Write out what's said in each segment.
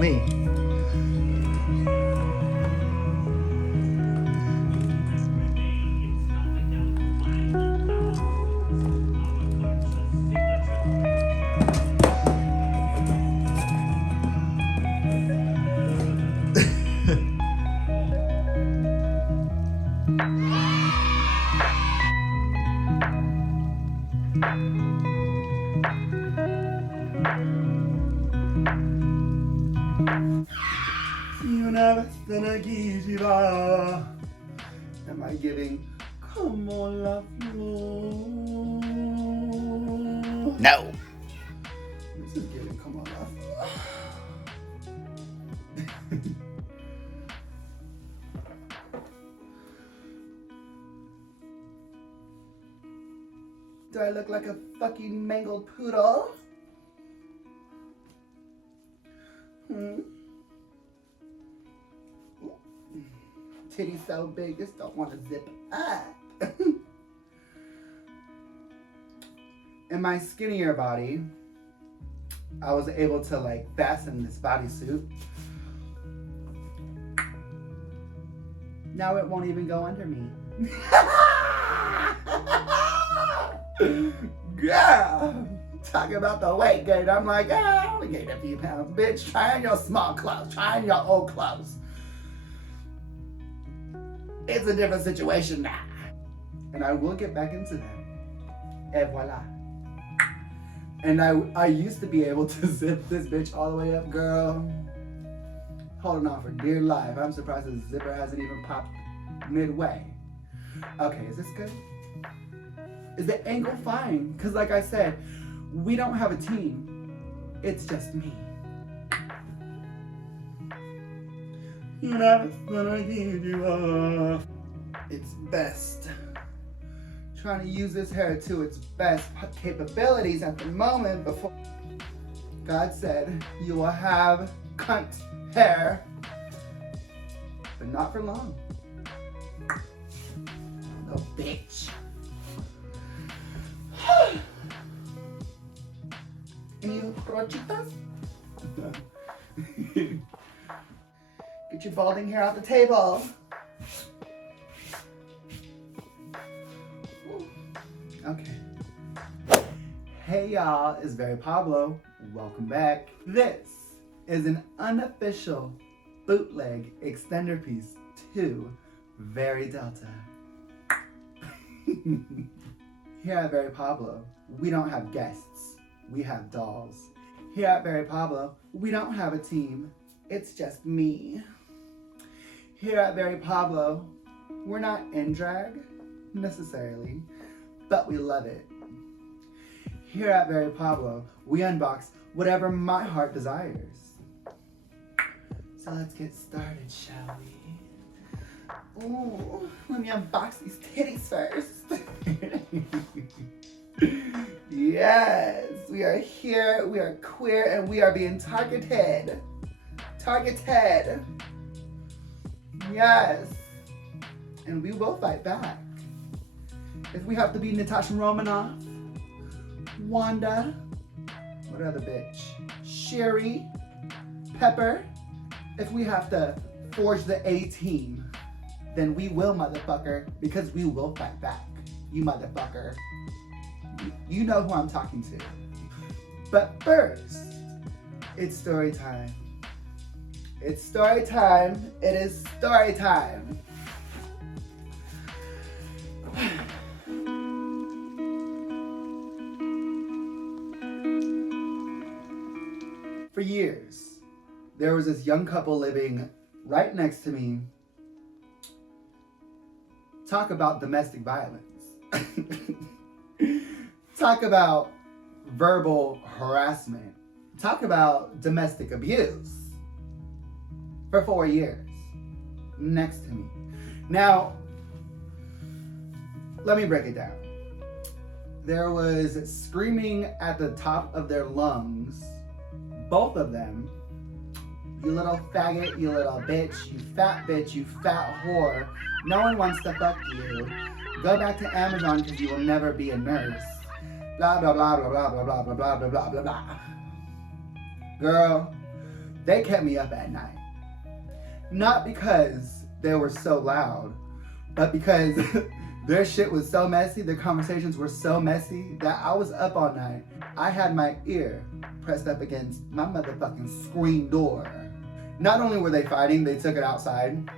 me. Una vez en aquí va. Am I giving como la flor? No. This is giving como la flor. Do I look like a fucking mangled poodle? Titty's so big, this don't want to zip up. In my skinnier body, I was able to like fasten this bodysuit. Now it won't even go under me. Girl, talking about the weight gain. I'm like, I only gained a few pounds. Bitch, try on your small clothes. Try on your old clothes. It's a different situation now. And I will get back into them. Et voila. And I used to be able to zip this bitch all the way up, girl. Holding on for dear life. I'm surprised the zipper hasn't even popped midway. Okay, is this good? Is the angle fine? Because like I said, we don't have a team. It's just me. It's best. Trying to use this hair to its best capabilities at the moment before God said you will have cunt hair, but not for long. Little bitch. Any brochitas? Get your balding hair off the table. Okay. Hey y'all, it's Very Pablo. Welcome back. This is an unofficial bootleg extender piece to Very Delta. Here at Very Pablo, we don't have guests, we have dolls. Here at Very Pablo, we don't have a team, it's just me. Here at Very Pablo, we're not in drag, necessarily, but we love it. Here at Very Pablo, we unbox whatever my heart desires. So let's get started, shall we? Ooh, let me unbox these titties first. Yes, we are here, we are queer, and we are being targeted. Targeted. Yes. And we will fight back. If we have to be Natasha Romanoff, Wanda, what other bitch? Sherry, Pepper. If we have to forge the A-team, then we will, motherfucker, because we will fight back. You motherfucker. You know who I'm talking to. But first, it's story time. It's story time. It is story time. For years, there was this young couple living right next to me. Talk about domestic violence. Talk about verbal harassment. Talk about domestic abuse. For 4 years, next to me. Now, let me break it down. There was screaming at the top of their lungs, both of them. You little faggot, you little bitch, you fat whore. No one wants to fuck you. Go back to Amazon because you will never be a nurse. Blah, blah, blah, blah, blah, blah, blah, blah, blah, blah, blah, blah, blah. Girl, They kept me up at night. Not because they were so loud, but because their shit was so messy, their conversations were so messy that I was up all night. I had my ear pressed up against my motherfucking screen door. Not only were they fighting, they took it outside.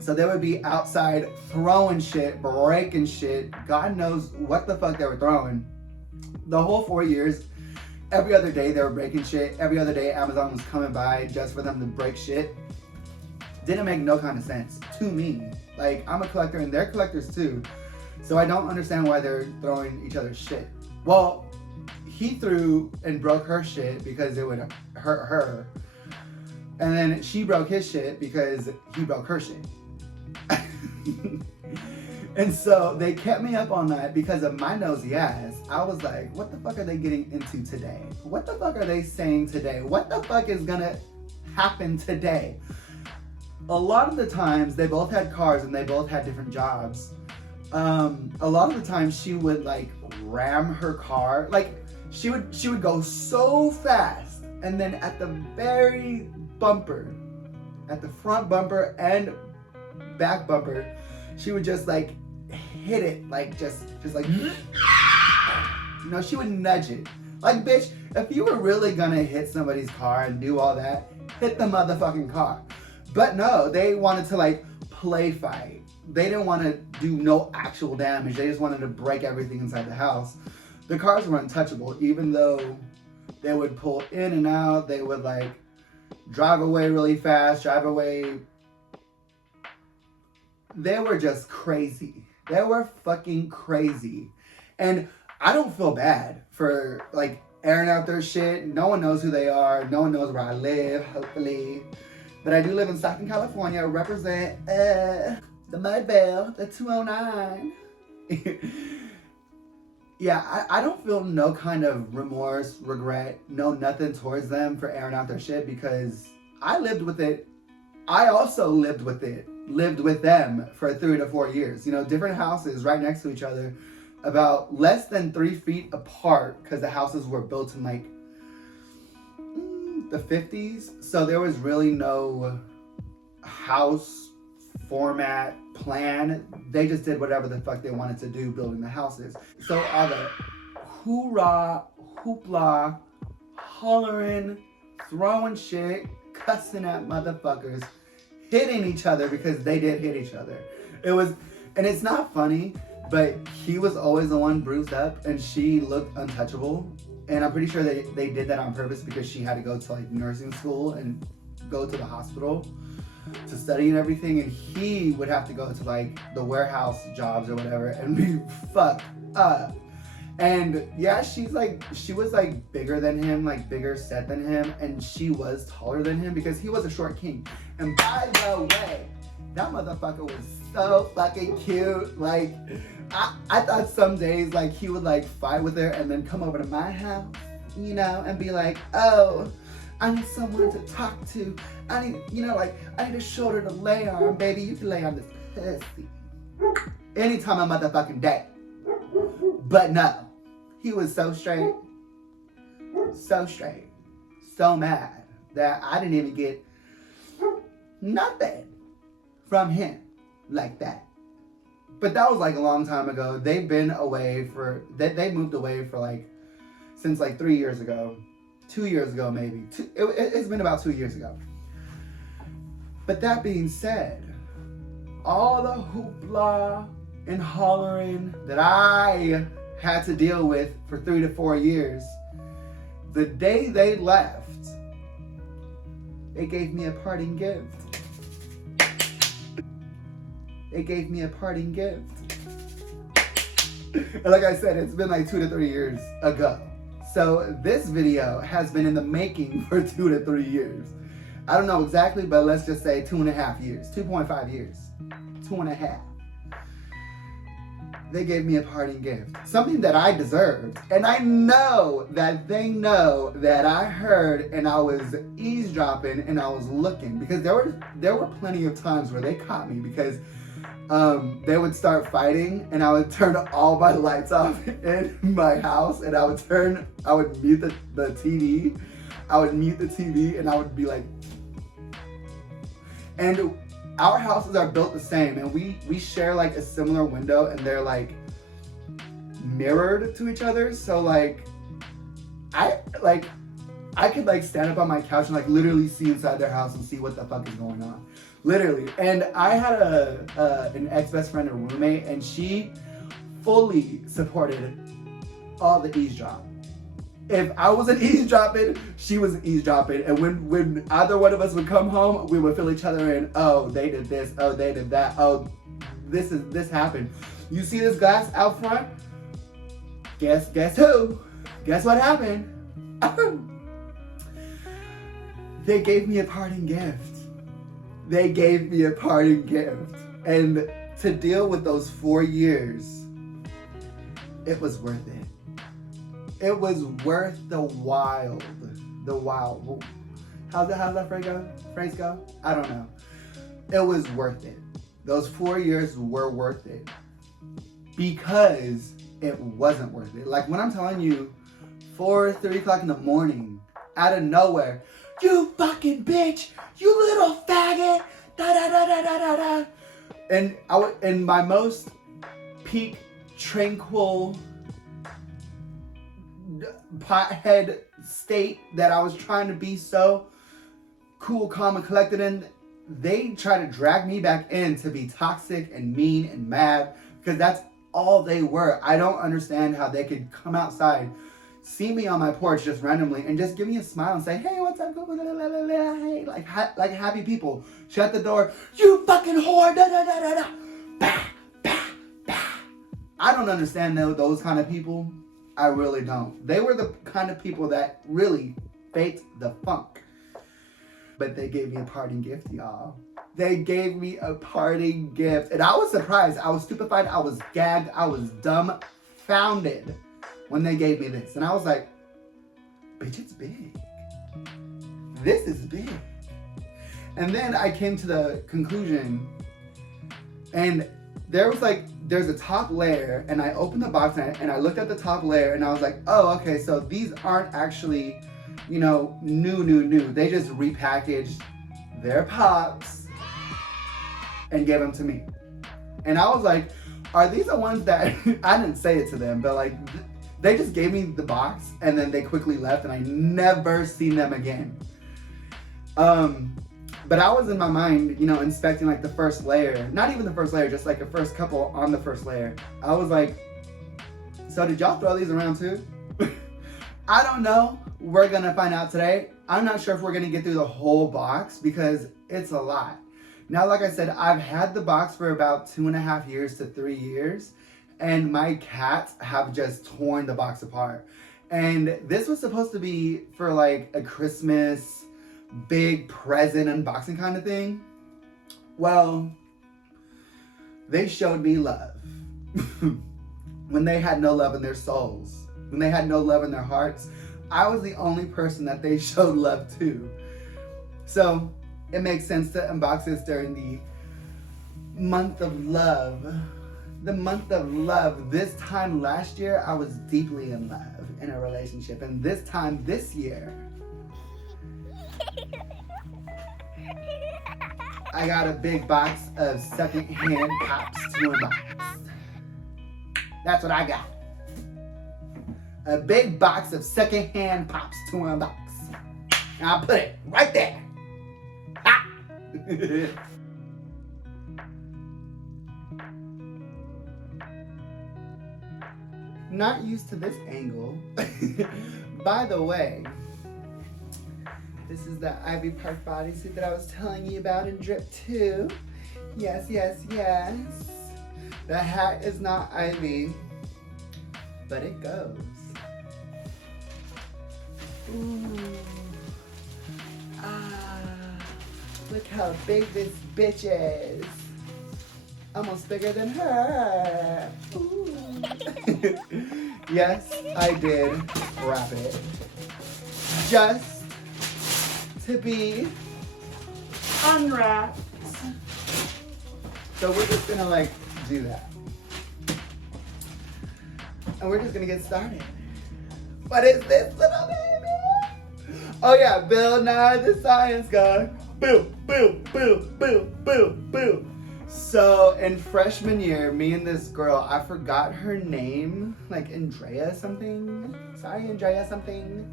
So they would be outside throwing shit, breaking shit. God knows what the fuck they were throwing. The whole 4 years, every other day they were breaking shit. Every other day Amazon was coming by just for them to break shit. Didn't make no kind of sense to me. Like, I'm a collector and they're collectors too. So I don't understand why they're throwing each other's shit. Well, he threw and broke her shit because it would hurt her. And then she broke his shit because he broke her shit. And so they kept me up all night because of my nosy ass. I was like, what the fuck are they getting into today? What the fuck are they saying today? What the fuck is gonna happen today? A lot of the times they both had cars and they both had different jobs. A lot of the times she would like ram her car. Like she would go so fast, and then at the very bumper, at the front bumper and back bumper, she would just like hit it, like just like she would nudge it. Like, bitch, if you were really gonna hit somebody's car and do all that, hit the motherfucking car. But no, they wanted to like play fight. They didn't want to do no actual damage. They just wanted to break everything inside the house. The cars were untouchable, even though they would pull in and out. They would like drive away really fast, drive away. They were just crazy. They were fucking crazy. And I don't feel bad for like airing out their shit. No one knows who they are. No one knows where I live, hopefully. But I do live in Stockton, California. Represent the Mudville, the 209. Yeah, I don't feel no kind of remorse, regret, no nothing towards them for airing out their shit because I lived with it. I also lived with it, lived with them for 3 to 4 years. You know, different houses right next to each other, about less than 3 feet apart because the houses were built in like the 50s. So there was really no house format plan. They just did whatever the fuck they wanted to do building the houses. So all the hoorah, hoopla, hollering, throwing shit, cussing at motherfuckers, hitting each other because they did hit each other. It was, and it's not funny, but he was always the one bruised up and she looked untouchable. And I'm pretty sure they did that on purpose because she had to go to like nursing school and go to the hospital to study and everything. And he would have to go to like the warehouse jobs or whatever and be fucked up. And yeah, she was like bigger than him, like bigger set than him. And she was taller than him because he was a short king. And by the way, that motherfucker was so fucking cute. Like, I thought some days like he would like fight with her and then come over to my house, you know, and be like, oh, I need someone to talk to. I need a shoulder to lay on, baby. You can lay on this pussy anytime a motherfucking day. But no, he was so straight, so mad that I didn't even get nothing from him like that. But that was like a long time ago. They've been away they moved away for like, since like 3 years ago, 2 years ago maybe. It's been about 2 years ago. But that being said, all the hoopla and hollering that I had to deal with for 3 to 4 years, the day they left, they gave me a parting gift. They gave me a parting gift. And like I said, it's been like 2 to 3 years ago. So this video has been in the making for 2 to 3 years. I don't know exactly, but let's just say 2.5 years, 2.5 years, 2.5. They gave me a parting gift, something that I deserved. And I know that they know that I heard and I was eavesdropping and I was looking, because there were plenty of times where they caught me because they would start fighting and I would turn all my lights off in my house and I would mute the TV. I would mute the TV and I would be like, and our houses are built the same, and we share like a similar window, and they're like mirrored to each other. So like I could like stand up on my couch and like literally see inside their house and see what the fuck is going on. Literally. And I had an ex-best friend, a roommate, and she fully supported all the eavesdrop. If I wasn't eavesdropping, she was eavesdropping. And when either one of us would come home, we would fill each other in. Oh, they did this. Oh, they did that. Oh, this happened. You see this glass out front? Guess who? Guess what happened? They gave me a parting gift. They gave me a parting gift. And to deal with those 4 years, it was worth it. It was worth the while. How's that phrase go? I don't know. It was worth it. Those 4 years were worth it. Because it wasn't worth it. Like when I'm telling you, 3 o'clock in the morning, out of nowhere, you fucking bitch, you little faggot, da da da da da da da. And I was in my most peak, tranquil, pothead state that I was trying to be so cool, calm, and collected in. They try to drag me back in to be toxic and mean and mad, because that's all they were. I don't understand how they could come outside, see me on my porch just randomly, and just give me a smile and say, hey, what's up? Hey, like happy people. Shut the door. You fucking whore. Da, da, da, da, da. Bah, bah, bah. I don't understand those kind of people. I really don't. They were the kind of people that really faked the funk. But they gave me a parting gift, y'all. They gave me a parting gift. And I was surprised. I was stupefied. I was gagged. I was dumbfounded when they gave me this. And I was like, bitch, it's big. This is big. And then I came to the conclusion, and there's a top layer, and I opened the box and I looked at the top layer and I was like, oh, okay, so these aren't actually, new. They just repackaged their pops and gave them to me. And I was like, are these the ones that, I didn't say it to them, but like, they just gave me the box and then they quickly left and I never seen them again. But I was in my mind, inspecting like the first layer, not even the first layer, just like the first couple on the first layer. I was like, so did y'all throw these around too? I don't know. We're gonna find out today. I'm not sure if we're gonna get through the whole box because it's a lot. Now, like I said, I've had the box for about 2.5 years to 3 years, and my cats have just torn the box apart. And this was supposed to be for like a Christmas big present unboxing kind of thing. Well, they showed me love when they had no love in their souls, when they had no love in their hearts. I was the only person that they showed love to. So it makes sense to unbox this during the month of love. The month of love. This time last year, I was deeply in love in a relationship. And this time this year, I got a big box of secondhand pops to unbox. That's what I got. A big box of secondhand pops to unbox. And I'll put it right there. Ha! Not used to this angle. By the way, this is the Ivy Park bodysuit that I was telling you about in Drip 2. Yes. The hat is not Ivy, but it goes. Ooh. Look how big this bitch is. Almost bigger than her. Ooh. Yes, I did wrap it. Just to be unwrapped. So we're just gonna do that. And we're just gonna get started. What is this, little baby? Oh yeah, Bill Nye the Science Guy. Bill. So in freshman year, me and this girl, I forgot her name, like Andrea something. Sorry, Andrea something.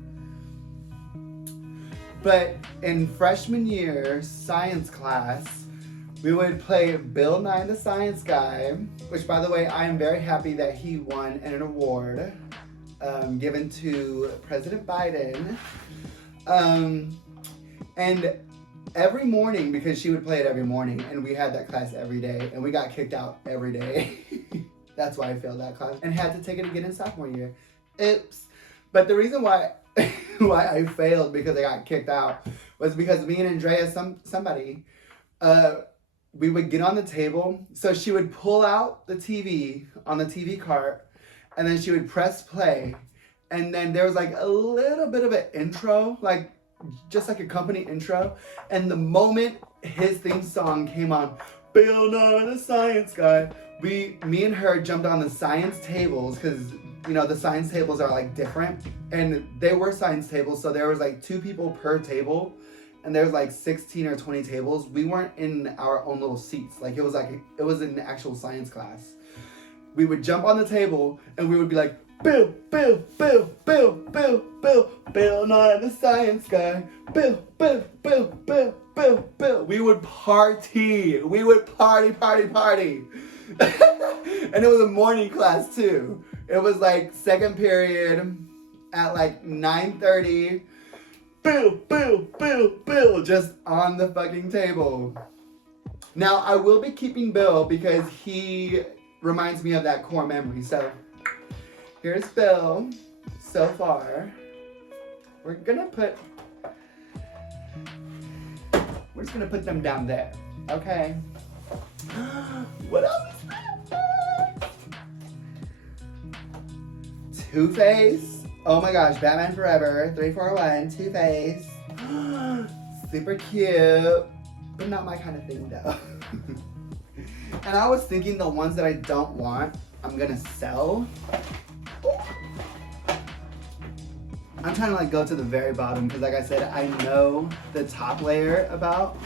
But in freshman year science class, we would play Bill Nye the Science Guy, which by the way, I am very happy that he won an award given to President Biden. And every morning, because she would play it every morning, and we had that class every day, and we got kicked out every day. That's why I failed that class and had to take it again in sophomore year. Oops. But the reason why why I failed because I got kicked out was because me and Andrea, somebody, we would get on the table. So she would pull out the TV on the TV cart, and then she would press play, and then there was like a little bit of an intro, like just like a company intro, and the moment his theme song came on, Bill Nye the Science Guy, me and her jumped on the science tables, because you know the science tables are like different, and they were science tables, so there was like 2 people per table, and there was like 16 or 20 tables. We weren't in our own little seats, like it was an actual science class. We would jump on the table and we would be like, Bill Nye the Science Guy, Bill. We would party. We would party. And it was a morning class too. It was like second period at like 9:30. Bill, just on the fucking table. Now I will be keeping Bill because he reminds me of that core memory. So here's Bill so far. We're just gonna put them down there. Okay. What else is that? Two-Face. Oh my gosh, Batman Forever. 341, Two-Face. Super cute. But not my kind of thing though. And I was thinking the ones that I don't want, I'm gonna sell. I'm trying to like go to the very bottom because like I said, I know the top layer about,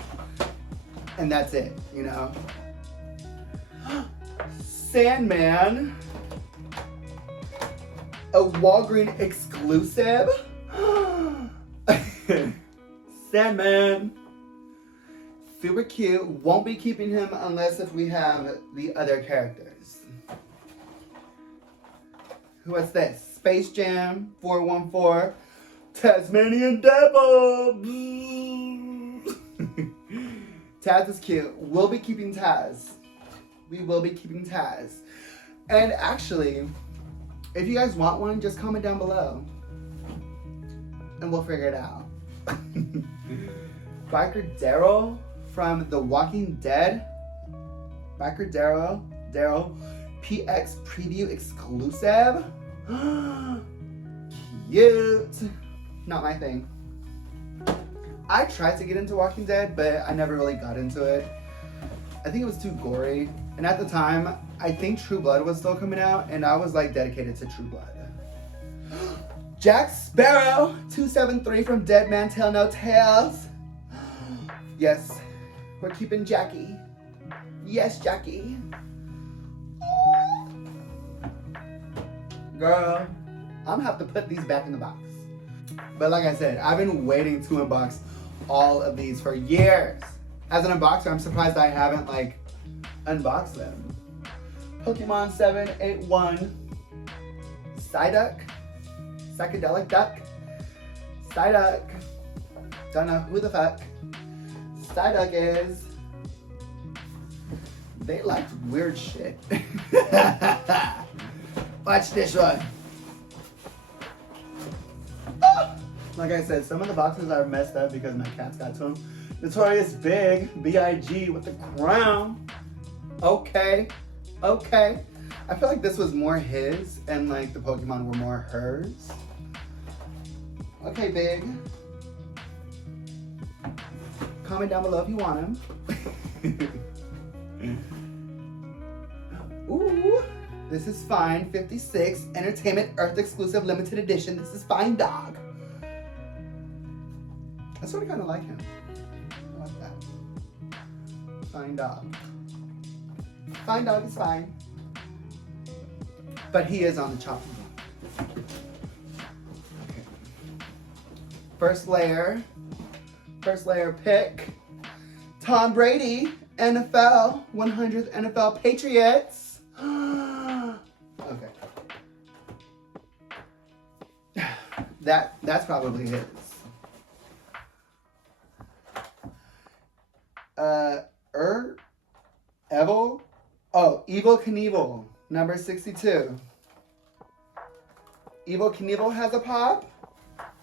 and that's it, you know. Sandman, a Walgreens exclusive. Sandman, super cute. Won't be keeping him unless if we have the other characters. What's this? Space Jam 414, Tasmanian Devil. Taz is cute. We'll be keeping Taz. We will be keeping Taz. And actually, if you guys want one, just comment down below. And we'll figure it out. Biker Daryl from The Walking Dead. Biker Daryl PX preview exclusive. Cute. Not my thing. I tried to get into Walking Dead, but I never really got into it. I think it was too gory. And at the time, I think True Blood was still coming out, and I was like dedicated to True Blood. Jack Sparrow 273 from Dead Man Tell No Tales. Yes, we're keeping Jackie. Yes, Jackie. Girl, I'm gonna have to put these back in the box. But like I said, I've been waiting to unbox all of these for years. As an unboxer, I'm surprised I haven't like unboxed them. Pokemon 781, Psyduck, Psychedelic Duck, Psyduck, don't know who the fuck Psyduck is. They liked weird shit. Watch this one. Oh! Like I said, some of the boxes are messed up because my cats got to them. Notorious Big, B.I.G. with the crown. Okay. I feel like this was more his and like the Pokemon were more hers. Okay, Big. Comment down below if you want him. Ooh. This is Fine 56, Entertainment Earth exclusive limited edition. This is Fine Dog. I sort of kind of like him. I like that. Fine dog. Fine dog is fine. But he is on the chopping block. Okay. First layer pick. Tom Brady, NFL, 100th NFL Patriots. Okay. That's probably his. Evil Knievel, number 62. Evil Knievel has a pop.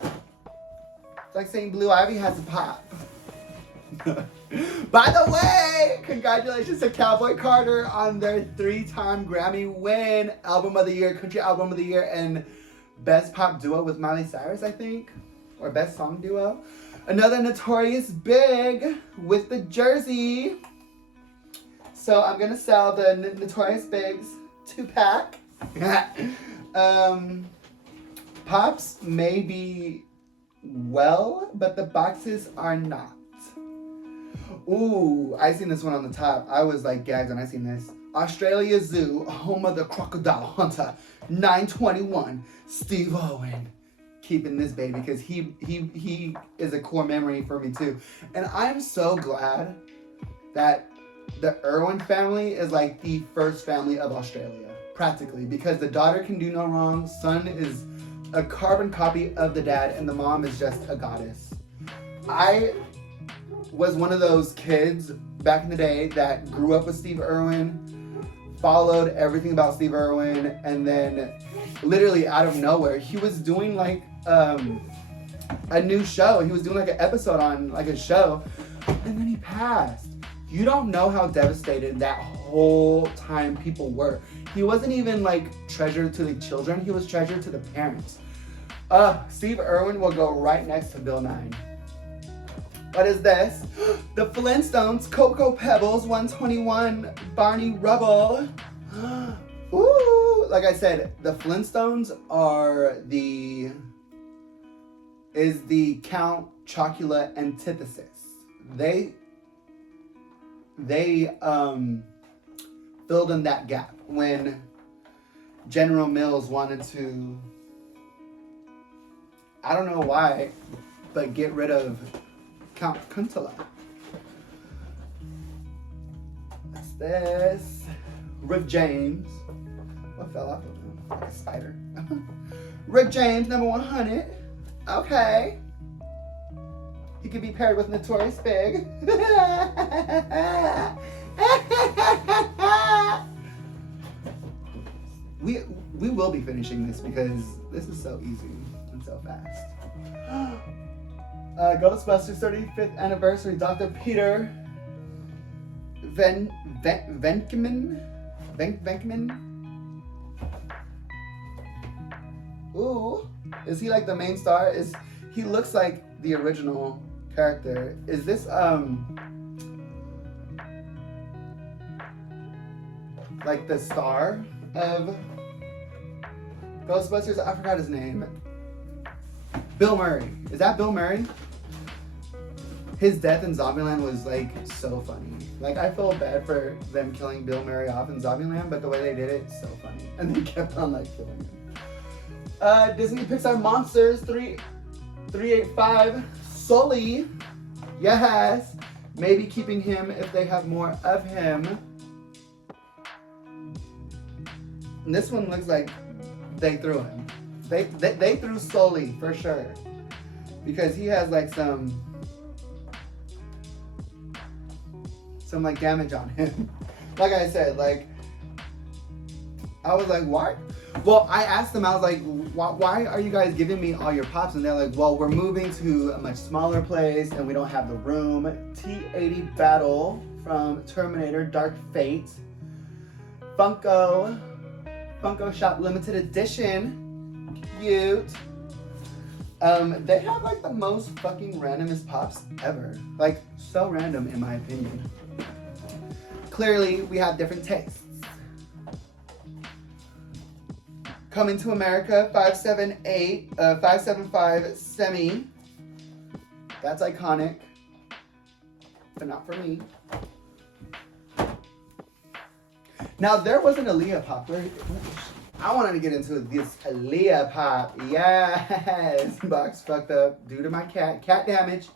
It's like saying Blue Ivy has a pop. By the way, congratulations to Cowboy Carter on their 3-time Grammy win, Album of the Year, Country Album of the Year, and Best Pop Duo with Miley Cyrus, I think, or Best Song Duo. Another Notorious Big with the jersey. So I'm gonna sell the Notorious Bigs 2-pack. Pops may be well, but the boxes are not. Ooh, I seen this one on the top. I was like gagged when I seen this. Australia Zoo, home of the crocodile hunter, 921, Steve Owen. Keeping this baby because he is a core memory for me too. And I'm so glad that the Irwin family is like the first family of Australia, practically, because the daughter can do no wrong, son is a carbon copy of the dad, and the mom is just a goddess. I was one of those kids back in the day that grew up with Steve Irwin, followed everything about Steve Irwin, and then literally out of nowhere, he was doing like a new show. He was doing like an episode on like a show, and then he passed. You don't know how devastated that whole time people were. He wasn't even like treasured to the children. He was treasured to the parents. Steve Irwin will go right next to Bill Nye. What is this? The Flintstones, Cocoa Pebbles, 121, Barney Rubble. Ooh, like I said, the Flintstones is the Count Chocula antithesis. They filled in that gap when General Mills wanted to, I don't know why, but get rid of Count Chocula. What's this? Rick James. What fell off of him? Like a spider. Rick James, number 100. Okay. He could be paired with Notorious Big. We will be finishing this because this is so easy and so fast. Ghostbusters 35th anniversary. Dr. Peter Venkman. Ooh, is he like the main star? He looks like the original character. Is this like the star of Ghostbusters? I forgot his name. Bill Murray. Is that Bill Murray? His death in Zombieland was like so funny. Like I feel bad for them killing Bill Murray off in Zombieland, but the way they did it, so funny. And they kept on like killing him. Disney Pixar Monsters 385 Sully. Yes. Maybe keeping him if they have more of him. And this one looks like they threw him. They threw Sully for sure. Because he has like some like damage on him. Like I said, like I was like, why? Well, I asked them, I was like, why are you guys giving me all your pops? And they're like, well, we're moving to a much smaller place and we don't have the room. T-80 Battle from Terminator Dark Fate. Funko Shop Limited Edition. Cute. They have like the most fucking randomest pops ever. Like, so random in my opinion. Clearly, we have different tastes. Coming to America, 575 Semi. That's iconic, but not for me. Now, there was an Aaliyah pop. I wanted to get into this Aaliyah pop. Yes. Box fucked up due to my cat. Cat damage.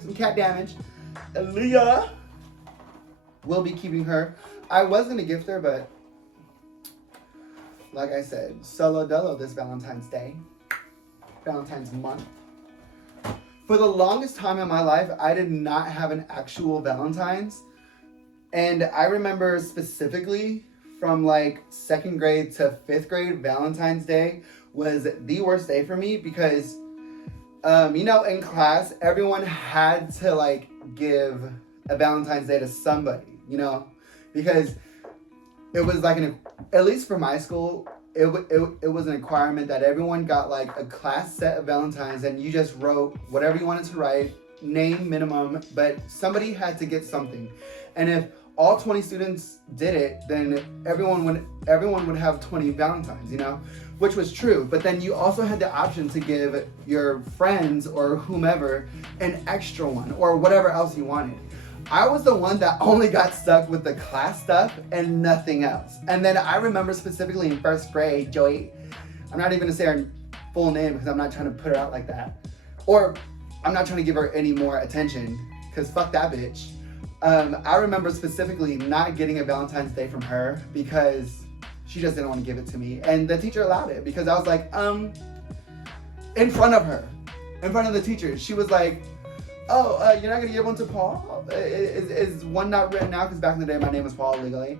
Some cat damage. Aaliyah. Will be keeping her. I was going to gift her, but like I said, solo dolo this Valentine's Day. Valentine's month. For the longest time in my life, I did not have an actual Valentine's. And I remember specifically from like 2nd grade to 5th grade, Valentine's Day was the worst day for me because, you know, in class, everyone had to like give a Valentine's Day to somebody, you know, because it was like at least for my school, it was a requirement that everyone got like a class set of Valentines and you just wrote whatever you wanted to write, name minimum, but somebody had to get something. And if all 20 students did it, then everyone would have 20 Valentines, you know, which was true. But then you also had the option to give your friends or whomever an extra one or whatever else you wanted. I was the one that only got stuck with the class stuff and nothing else. And then I remember specifically in 1st grade, Joey, I'm not even gonna say her full name because I'm not trying to put her out like that. Or I'm not trying to give her any more attention because fuck that bitch. I remember specifically not getting a Valentine's Day from her because she just didn't want to give it to me. And the teacher allowed it because I was like, in front of her, in front of the teacher, she was like, oh, you're not gonna give one to Paul? Is one not written out? Because back in the day, my name was Paul legally.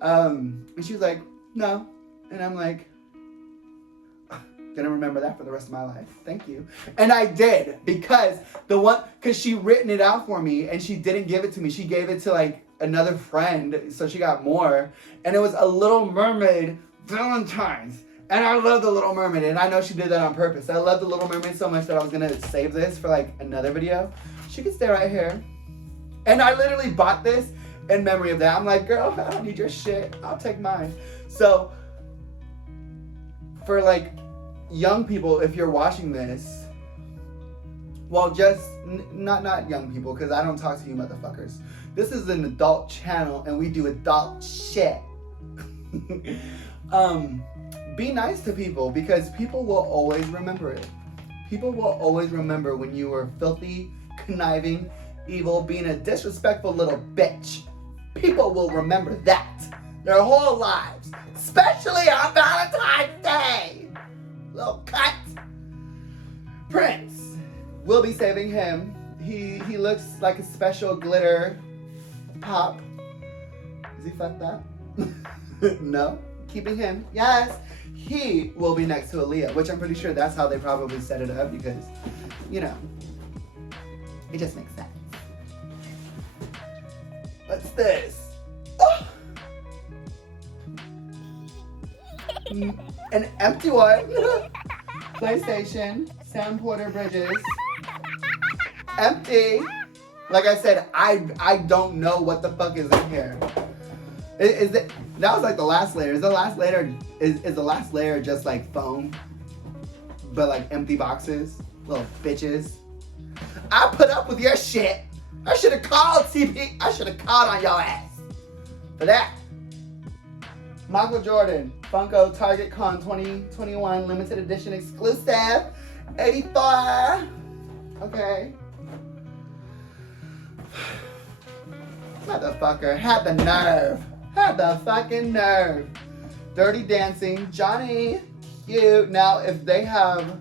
And she was like, no. And I'm like, gonna remember that for the rest of my life. Thank you. And I did because she written it out for me and she didn't give it to me. She gave it to like another friend, so she got more. And it was a Little Mermaid Valentine's. And I love the Little Mermaid, and I know she did that on purpose. I love the Little Mermaid so much that I was gonna save this for like another video. She could stay right here. And I literally bought this in memory of that. I'm like, girl, I don't need your shit. I'll take mine. So for like young people, if you're watching this, well, just not young people, because I don't talk to you motherfuckers. This is an adult channel, and we do adult shit. Be nice to people because people will always remember it. People will always remember when you were filthy, conniving, evil, being a disrespectful little bitch. People will remember that their whole lives, especially on Valentine's Day. Little cut. Prince. We'll be saving him. He looks like a special glitter pop. Is he fucked up? No. Keeping him. Yes. He will be next to Aaliyah, which I'm pretty sure that's how they probably set it up because, you know, it just makes sense. What's this? Oh! An empty one. PlayStation, Sam Porter Bridges. Empty. Like I said, I don't know what the fuck is in here. That was like the last layer. Is the last layer just like foam? But like empty boxes? Little bitches. I put up with your shit. I should have called TP. I should have called on your ass. For that. Michael Jordan. Funko Target Con 2021 limited edition exclusive. 84. Okay. Motherfucker. Had the nerve. Had the fucking nerve. Dirty Dancing. Johnny. Cute. Now, if they have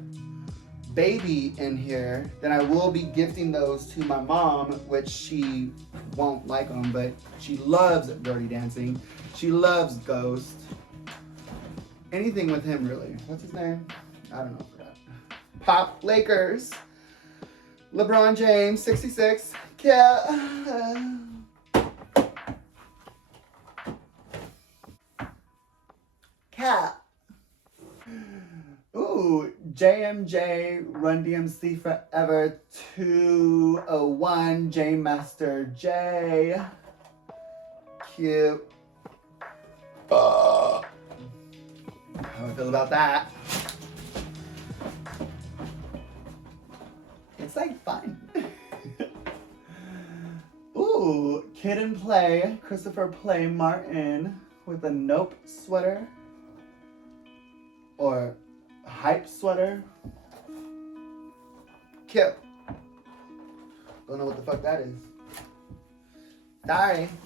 Baby in here, then I will be gifting those to my mom, which she won't like them, but she loves Dirty Dancing. She loves Ghost. Anything with him, really. What's his name? I don't know. Forgot. Pop Lakers. LeBron James, 66. Cat. Ooh, JMJ, Run DMC Forever 201, J Master J. Cute. How do I feel about that? It's like fun. Ooh, Kid and Play, Christopher Play Martin with a Nope sweater. Or Hype sweater. Cute. Don't know what the fuck that is.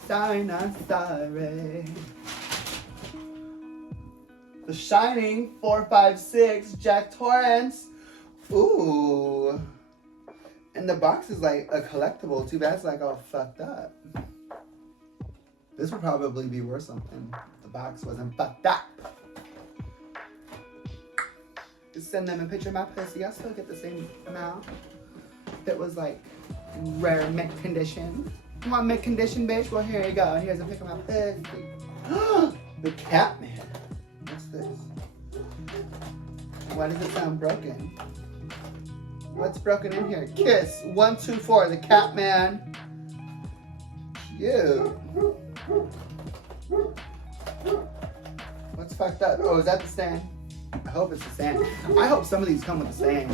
Sorry, not sorry. The Shining 456, Jack Torrance. Ooh. And the box is like a collectible. Too bad it's like all fucked up. This would probably be worth something if the box wasn't fucked up. Just send them a picture of my pussy. I'll still get the same amount. If it was like rare mint condition. You want mint condition, bitch? Well, here you go. And here's a pic of my pussy. The Catman. What's this? Why does it sound broken? What's broken in here? Kiss 124, the Catman. Cute. What's fucked up? Oh, is that the stand? I hope it's the stand. I hope some of these come with the stand.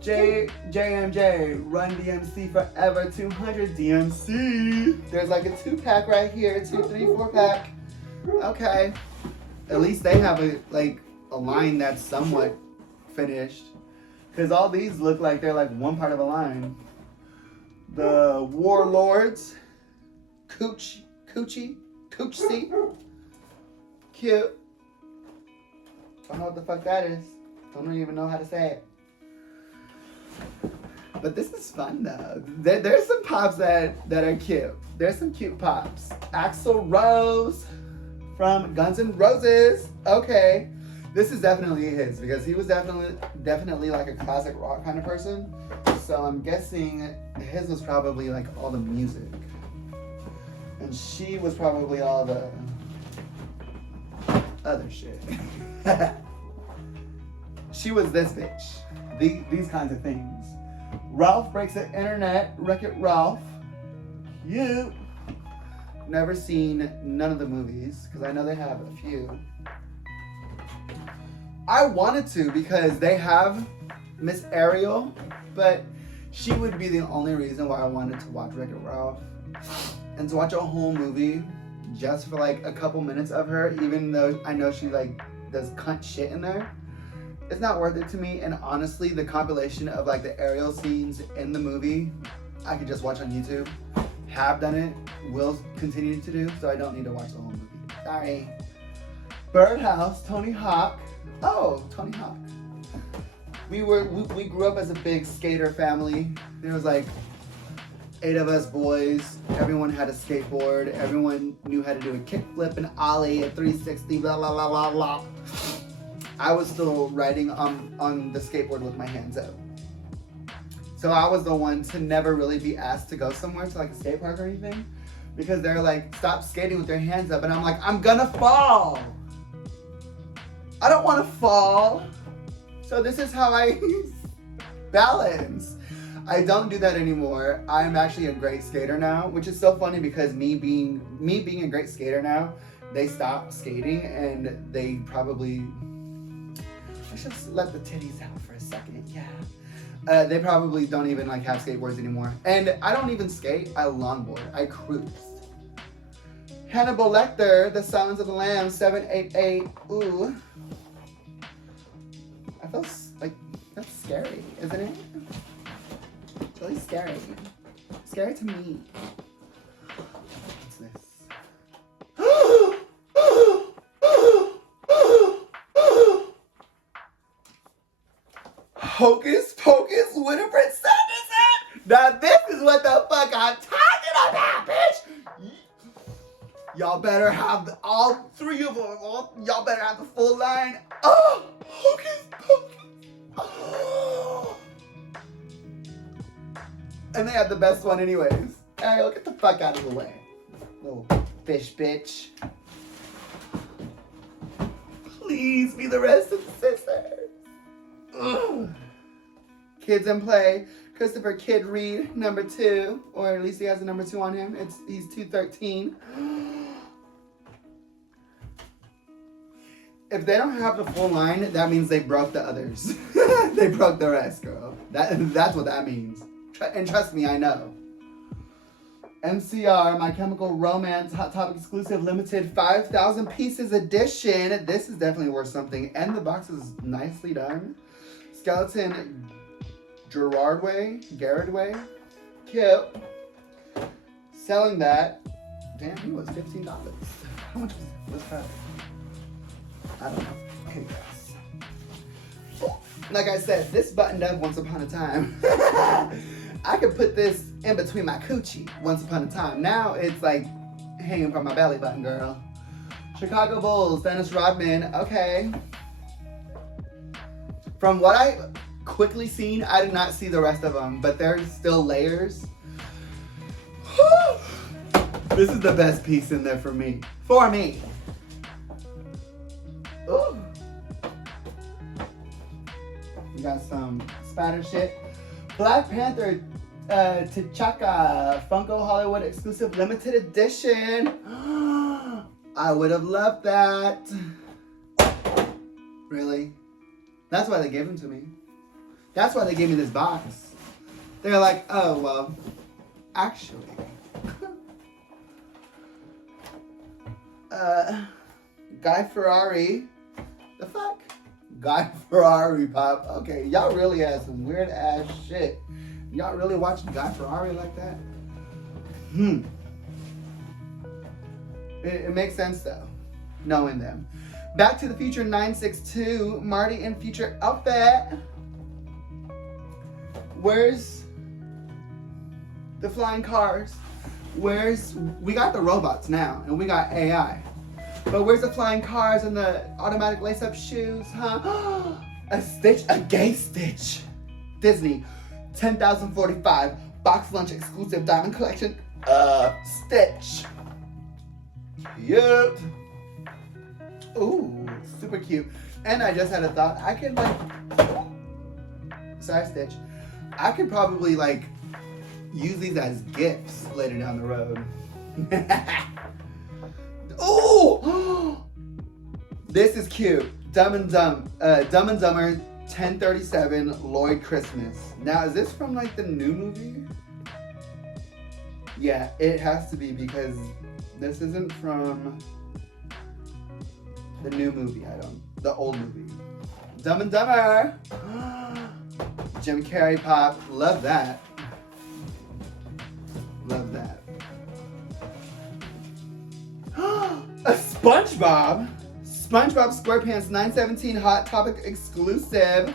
JMJ, Run DMC Forever 200 DMC. There's like a 2-pack right here. 2, 3, 4-pack. Okay. At least they have a line that's somewhat finished. Because all these look like they're like one part of a line. The Warlords. Coochie. Cute. Don't know what the fuck that is. Don't even know how to say it. But this is fun though. There's some pops that are cute. There's some cute pops. Axl Rose from Guns N' Roses. Okay. This is definitely his because he was definitely like a classic rock kind of person. So I'm guessing his was probably like all the music. And she was probably all the other shit. She was this bitch. These kinds of things. Ralph Breaks the Internet. Wreck-It Ralph. Cute. Never seen none of the movies because I know they have a few. I wanted to because they have Miss Ariel, but she would be the only reason why I wanted to watch Wreck-It Ralph. And to watch a whole movie just for like a couple minutes of her, even though I know she like does cunt shit in there, it's not worth it to me. And honestly, the compilation of like the Ariel scenes in the movie, I could just watch on YouTube. Have done it, will continue to do, so I don't need to watch the whole movie. Sorry. Birdhouse, Tony Hawk. Oh, Tony Hawk. We grew up as a big skater family. There was like 8 of us boys. Everyone had a skateboard. Everyone knew how to do a kickflip, an ollie, a 360, blah, blah, blah, blah, blah. I was still riding on the skateboard with my hands out. So I was the one to never really be asked to go somewhere to like a skate park or anything because they're like, stop skating with your hands up. And I'm like, I'm gonna fall. I don't want to fall. So this is how I balance. I don't do that anymore. I'm actually a great skater now, which is so funny because me being a great skater now, they stopped skating and they probably, I should let the titties out for a second, yeah. They probably don't even like have skateboards anymore. And I don't even skate, I longboard, I cruise. Hannibal Lecter, The Silence of the Lambs, 788, ooh. I feel like, that's scary, isn't it? It's really scary. Scary to me. What's this? Hocus Pocus, Winifred Sanderson! Now this is what the fuck I'm talking about, bitch! Y'all better have all 3 of them. Y'all better have the full line. Oh, Hocus Pocus. Oh. And they have the best one anyways. Ariel, get the fuck out of the way. Little fish bitch. Please be the rest of the sisters. Ugh. Kids in Play. Christopher Kid Reed, number 2. Or at least he has a number 2 on him. He's 213. If they don't have the full line, that means they broke the others. They broke the rest, girl. That's what that means. And trust me, I know. MCR, My Chemical Romance, Hot Topic exclusive, limited 5,000 pieces edition. This is definitely worth something. And the box is nicely done. Skeleton Garrardway. Cute. Selling that. Damn, it was $15. How much was that? I don't know. Okay, guys. Like I said, this buttoned up once upon a time. I could put this in between my coochie once upon a time. Now it's like hanging from my belly button, girl. Chicago Bulls, Dennis Rodman. Okay. From what I quickly seen, I did not see the rest of them, but there's still layers. This is the best piece in there for me. Ooh. We got some spatter shit. Black Panther T'Chaka Funko Hollywood exclusive limited edition. I would have loved that. Really? That's why they gave them to me. That's why they gave me this box. They're like, oh, well, actually. Guy Ferrari. The fuck? Guy Ferrari pop. Okay, y'all really had some weird ass shit. Y'all really watching Guy Ferrari like that? It makes sense though, knowing them. Back to the Future 962, Marty in Future outfit. Where's the flying cars? We got the robots now, and we got AI. But where's the flying cars and the automatic lace-up shoes, huh? A gay Stitch. Disney, 10,045, box lunch exclusive diamond collection, Stitch. Yep. Ooh, super cute. And I just had a thought, I could sorry Stitch, I could probably use these as gifts later down the road. Oh! This is cute. Dumb and Dumber 1037 Lloyd Christmas. Now, is this from the new movie? Yeah, it has to be because this isn't from the new movie. The old movie. Dumb and Dumber. Jim Carrey pop. Love that. Love that. A SpongeBob SquarePants 917 Hot Topic exclusive.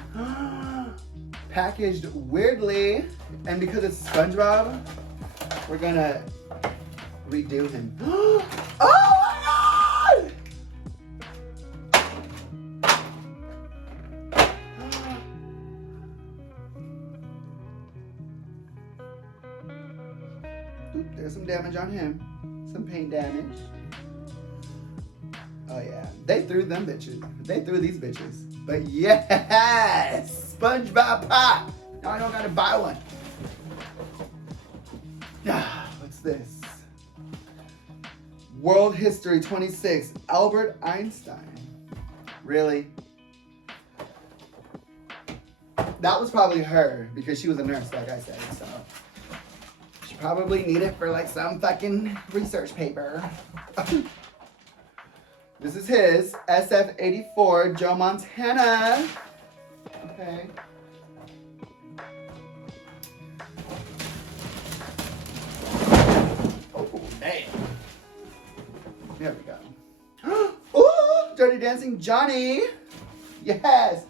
Packaged weirdly. And because it's SpongeBob, we're gonna redo him. Oh my god! Oop, there's some damage on him. Some paint damage. Oh yeah, they threw them bitches. They threw these bitches. But yes, SpongeBob pop. Now I don't gotta buy one. What's this? World History 26, Albert Einstein. Really? That was probably her because she was a nurse, like I said. So she probably needed it for some fucking research paper. This is his SF84 Joe Montana. Okay. Oh, damn. There we go. Ooh, Dirty Dancing Johnny. Yes.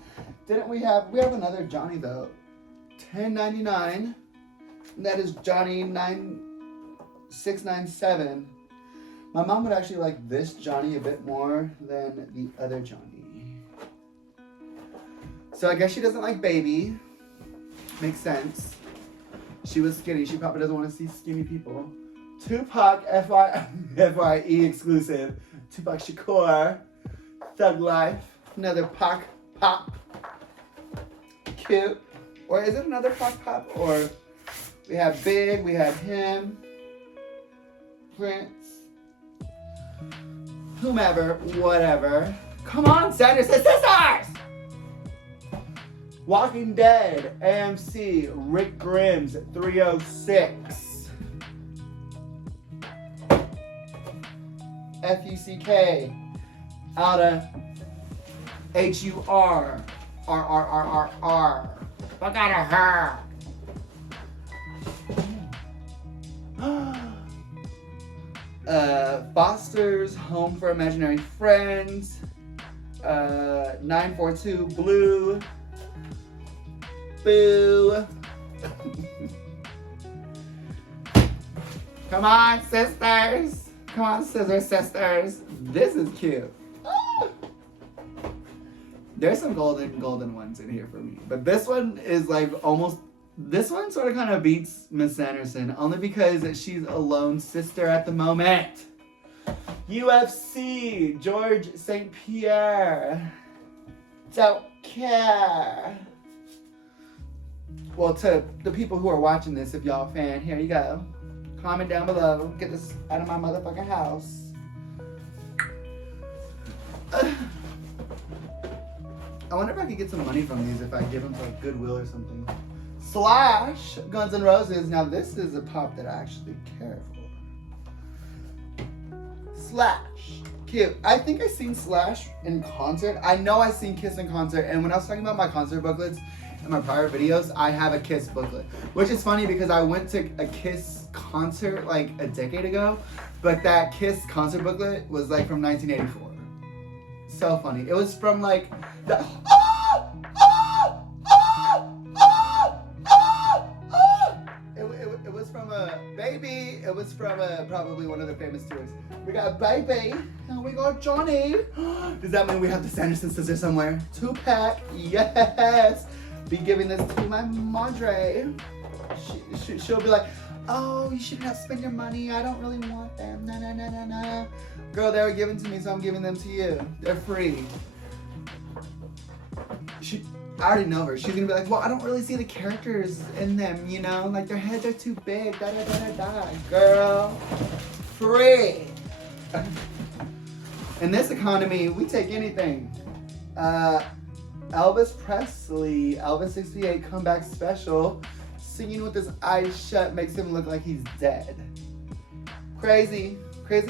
We have another Johnny though. $10.99. And that is Johnny 9697. My mom would actually like this Johnny a bit more than the other Johnny. So I guess she doesn't like baby. Makes sense. She was skinny. She probably doesn't want to see skinny people. Tupac FYE exclusive. Tupac Shakur. Thug Life. Another Pac Pop. Cute. Or is it another Pac Pop? Or we have Big, we have him. Prince. Whomever, whatever. Come on, Sanders and Sisters! Walking Dead, AMC, Rick Grimm's 306. FUCK, Outa, HUR, RRRRR. Fuck out of her. Foster's Home for Imaginary Friends. 942 Blue. Boo. Come on, sisters. Come on, scissor sisters. This is cute. There's some golden ones in here for me. But this one is like almost, this one sort of kind of beats Miss Sanderson, only because she's a lone sister at the moment. UFC, George St. Pierre. Don't care. Well, to the people who are watching this, if y'all a fan, here you go. Comment down below. Get this out of my motherfucking house. I wonder if I could get some money from these if I give them to like Goodwill or something. Slash, Guns N' Roses. Now this is a pop that I actually care for. Slash. Cute. I think I seen Slash in concert. I know I seen Kiss in concert. And when I was talking about my concert booklets in my prior videos, I have a Kiss booklet. Which is funny because I went to a Kiss concert like a decade ago. But that Kiss concert booklet was like from 1984. So funny. It was from like the... It was from a Baby. It was from probably one of the famous tours. We got Baby and we got Johnny. Does that mean we have the Sanderson sisters somewhere? 2-pack. Yes. Be giving this to my madre. She'll be like, oh, you shouldn't have spent your money. I don't really want them. No. Girl, they were given to me, so I'm giving them to you. They're free. I already know her. She's gonna be like, well, I don't really see the characters in them, you know? Like, their heads are too big. Da. Girl, free. In this economy, we take anything. Elvis Presley, Elvis 68 comeback special. Singing with his eyes shut makes him look like he's dead. Crazy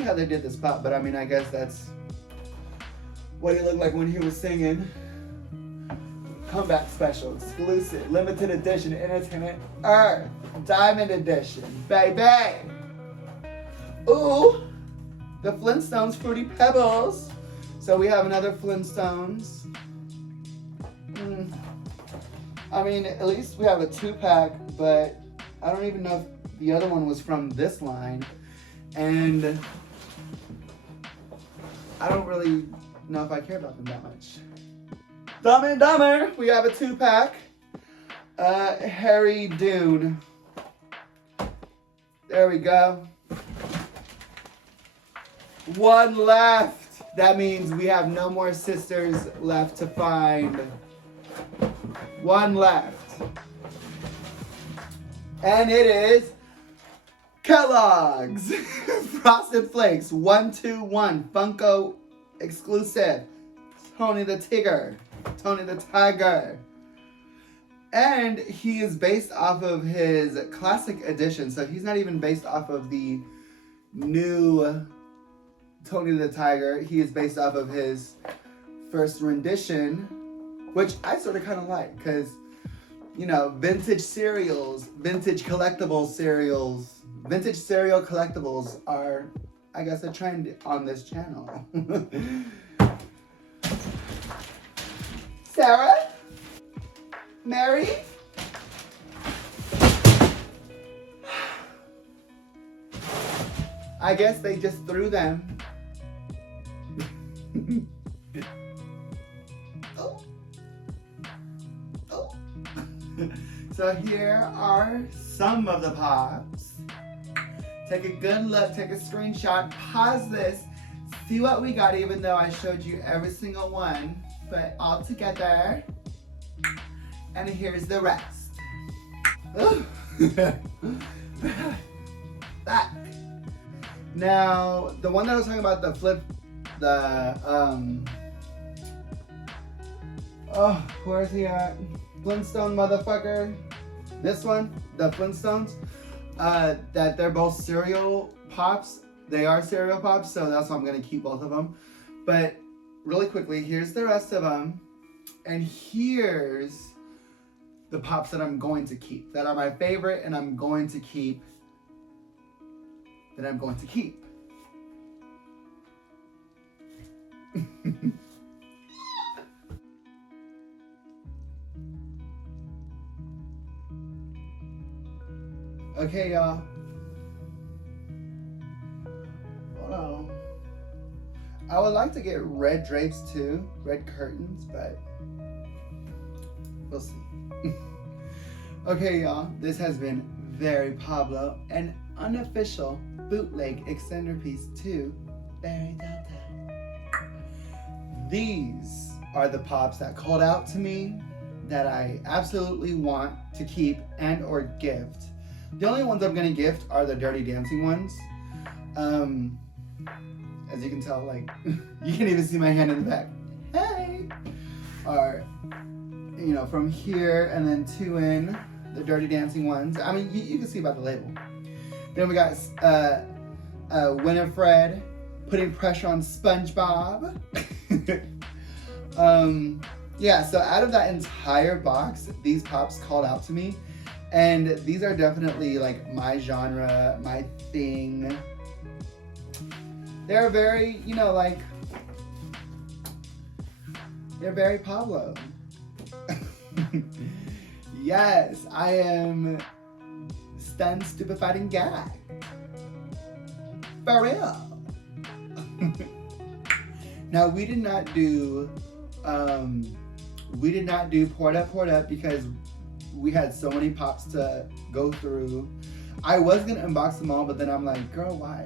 how they did this pop, but I mean, I guess that's what he looked like when he was singing. Comeback special, exclusive, limited edition, entertainment, Earth, Diamond Edition, baby. Ooh, the Flintstones Fruity Pebbles. So we have another Flintstones. I mean, at least we have a 2-pack, but I don't even know if the other one was from this line. And I don't really know if I care about them that much. Dumb and Dumber, we have a 2-pack. Harry Dune. There we go. One left. That means we have no more sisters left to find. One left. And it is Kellogg's Frosted Flakes 121 Funko exclusive. Tony the Tiger. And he is based off of his classic edition. So he's not even based off of the new Tony the Tiger. He is based off of his first rendition, which I sort of kind of like because, you know, vintage cereals, vintage collectible cereals, vintage cereal collectibles are, I guess, a trend on this channel. Sarah? Mary? I guess they just threw them. Oh. So here are some of the pops. Take a good look, take a screenshot, pause this, see what we got, even though I showed you every single one, but all together. And here's the rest. Back. Now, the one that I was talking about, where's he at? Flintstone motherfucker. This one, the Flintstones, that they're both cereal pops. They are cereal pops, so that's why I'm gonna keep both of them. But really quickly, here's the rest of them. And here's the pops that I'm going to keep, that are my favorite and I'm going to keep, Okay, y'all. Hold on. I would like to get red drapes too, red curtains, but we'll see. Okay, y'all. This has been Very Pablo, an unofficial bootleg extender piece to Very Delta. These are the pops that called out to me that I absolutely want to keep and or gift. The only ones I'm gonna gift are the Dirty Dancing ones. As you can tell, like, you can even see my hand in the back. Hey! Are, you know, from here and then two in, the Dirty Dancing ones. I mean, you can see about the label. Then we got Winifred putting pressure on SpongeBob. Yeah, so out of that entire box, these pops called out to me. And these are definitely like my genre, my thing. They're very, you know, like, they're very Pablo. Yes, I am stunned, stupefied, and gagged. For real. Now, we did not do Poured Up because we had so many pops to go through. I was gonna unbox them all, but then I'm like, girl, why?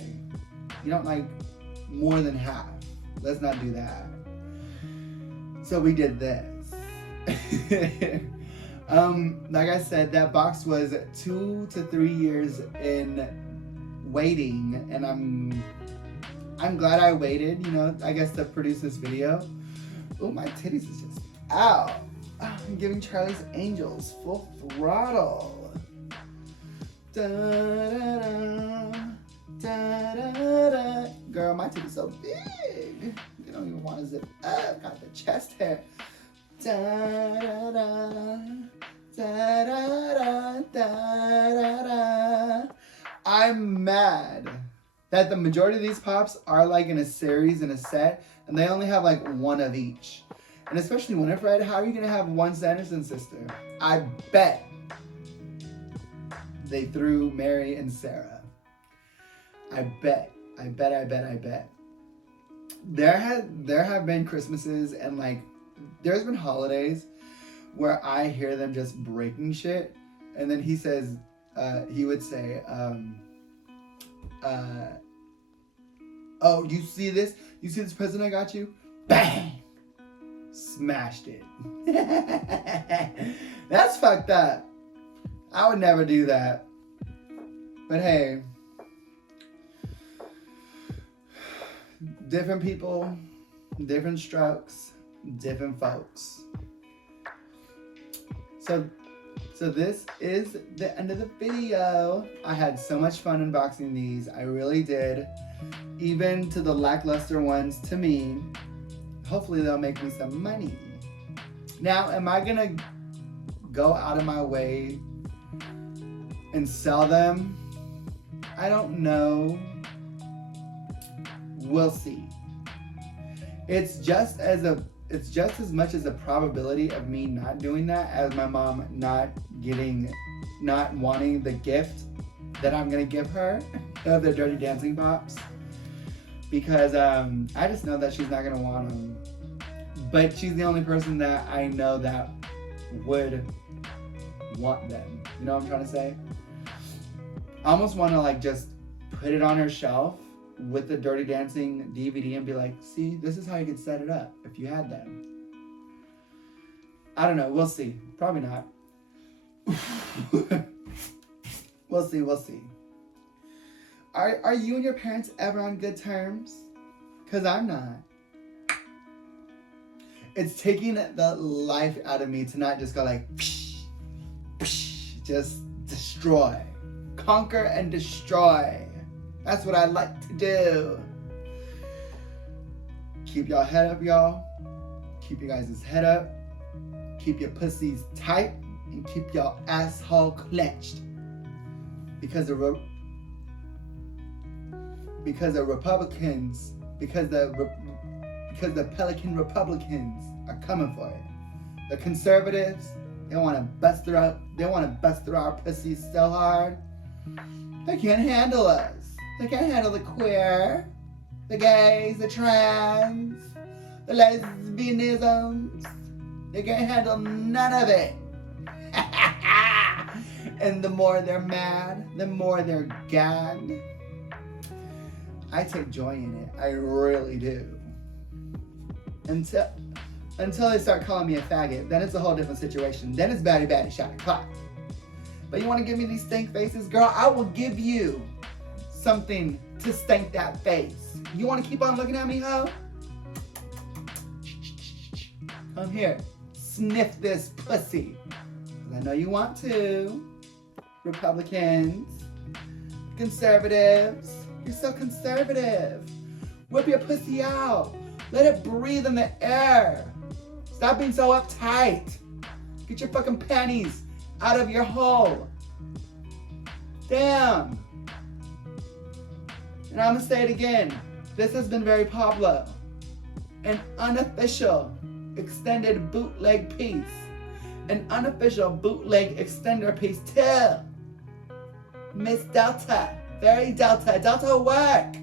You don't like more than half. Let's not do that. So we did this. Like I said, that box was 2 to 3 years in waiting, and I'm glad I waited, you know, I guess, to produce this video. Oh, my titties is just out. I'm giving Charlie's Angels full throttle. Da-da-da, da-da-da. Girl, my titties so big. You don't even want to zip up. Got the chest hair. Da-da-da, da-da-da, da-da-da. I'm mad that the majority of these pops are like in a series, in a set, and they only have like one of each. And especially Winifred, how are you gonna have one Sanderson sister? I bet they threw Mary and Sarah. I bet. There have been Christmases and like there's been holidays where I hear them just breaking shit, and then he says, he would say, oh, you see this? You see this present I got you? Bang! Smashed it. That's fucked up. I would never do that. But hey, different people, different strokes, different folks. So this is the end of the video. I had so much fun unboxing these. I really did. Even to the lackluster ones, to me. Hopefully they'll make me some money. Now, am I gonna go out of my way and sell them? I don't know. We'll see. It's just as much as a probability of me not doing that as my mom not wanting the gift that I'm gonna give her of the Dirty Dancing pops. Because I just know that she's not gonna want them. But she's the only person that I know that would want them. You know what I'm trying to say? I almost want to like just put it on her shelf with the Dirty Dancing DVD and be like, see, this is how you could set it up if you had them. I don't know. We'll see. Probably not. We'll see. Are you and your parents ever on good terms? Because I'm not. It's taking the life out of me to not just go like, psh, psh, just destroy. Conquer and destroy. That's what I like to do. Keep y'all head up, y'all. Keep you guys' head up. Keep your pussies tight. And keep your asshole clenched. Because the Republicans, because the Pelican Republicans are coming for it. The conservatives, they want to bust through our pussies so hard. They can't handle us. They can't handle the queer, the gays, the trans, the lesbianisms. They can't handle none of it. And the more they're mad, the more they're gagged. I take joy in it. I really do. Until they start calling me a faggot, then it's a whole different situation. Then it's batty shot clock. But you want to give me these stink faces? Girl, I will give you something to stink that face. You want to keep on looking at me, ho? Come here. Sniff this pussy. I know you want to. Republicans. Conservatives. You're so conservative. Whip your pussy out. Let it breathe in the air. Stop being so uptight. Get your fucking panties out of your hole. Damn. And I'm gonna say it again. This has been very Pablo. An unofficial extended bootleg piece. An unofficial bootleg extender piece too. Miss Delta. Very Delta. Delta work.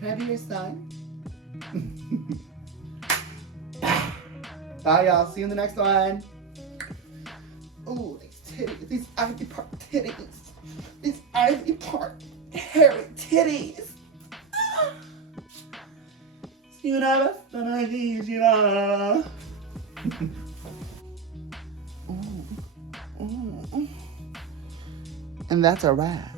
Can I be your son? Bye, y'all. See you in the next one. Ooh, these titties. These Ivy Park titties. These Ivy Park hairy titties. See you never. And that's a wrap.